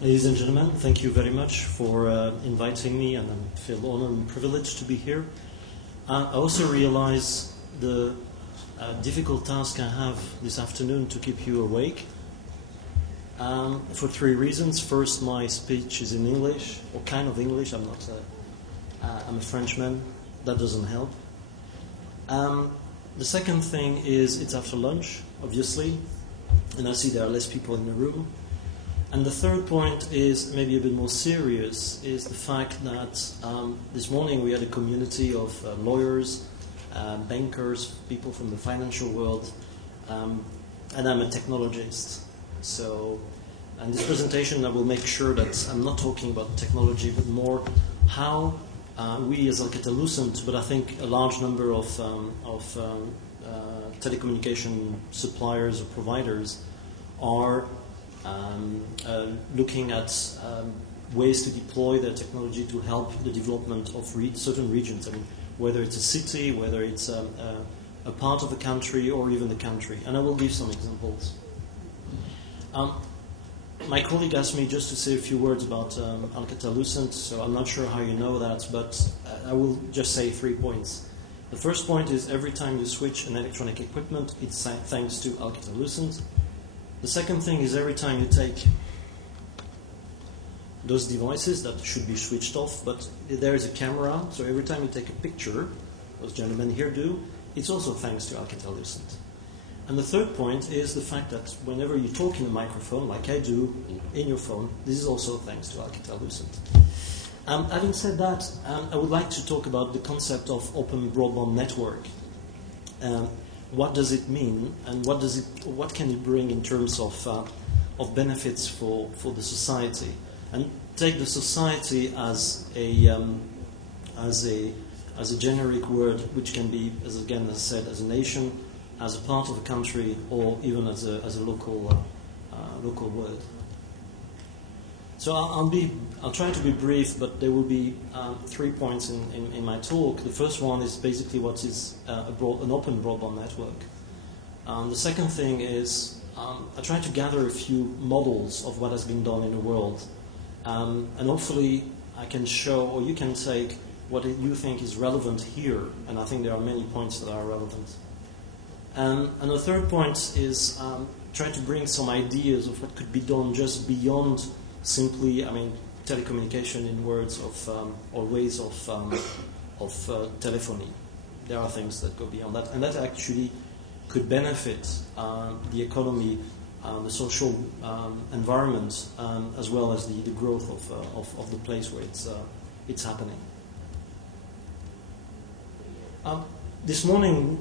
Ladies and gentlemen, thank you very much for inviting me, and I feel honored and privileged to be here. I also realize the difficult task I have this afternoon to keep you awake for three reasons. First, my speech is in English, or kind of English. I'm a Frenchman. That doesn't help. The second thing is it's after lunch, obviously, and I see there are less people in the room. And the third point is maybe a bit more serious, is the fact that this morning we had a community of lawyers, bankers, people from the financial world, and I'm a technologist. So in this presentation I will make sure that I'm not talking about technology, but more how we as Alcatel-Lucent, but I think a large number of telecommunication suppliers or providers are looking at ways to deploy their technology to help the development of certain regions. I mean, whether it's a city, whether it's a part of the country, or even the country. And I will give some examples. My colleague asked me just to say a few words about Alcatel-Lucent, so I'm not sure how you know that, but I will just say 3 points. The first point is every time you switch an electronic equipment, it's thanks to Alcatel-Lucent. The second thing is every time you take those devices that should be switched off, but there is a camera, so every time you take a picture, those gentlemen here do, it's also thanks to Alcatel-Lucent. And the third point is the fact that whenever you talk in a microphone, like I do in your phone, this is also thanks to Alcatel-Lucent. Having said that, I would like to talk about the concept of open broadband network. What does it mean, and what can it bring in terms of benefits for the society? And take the society as a generic word, which can be, as I said, as a nation, as a part of a country, or even as a local word. So I'll try to be brief, but there will be 3 points in my talk. The first one is basically what is an open broadband network. The second thing is I try to gather a few models of what has been done in the world, and hopefully I can show, or you can take what you think is relevant here, and I think there are many points that are relevant. And the third point is try to bring some ideas of what could be done just beyond simply, telecommunication in words of or ways of telephony. There are things that go beyond that, and that actually could benefit the economy, the social environment, as well as the growth of the place where it's happening. This morning,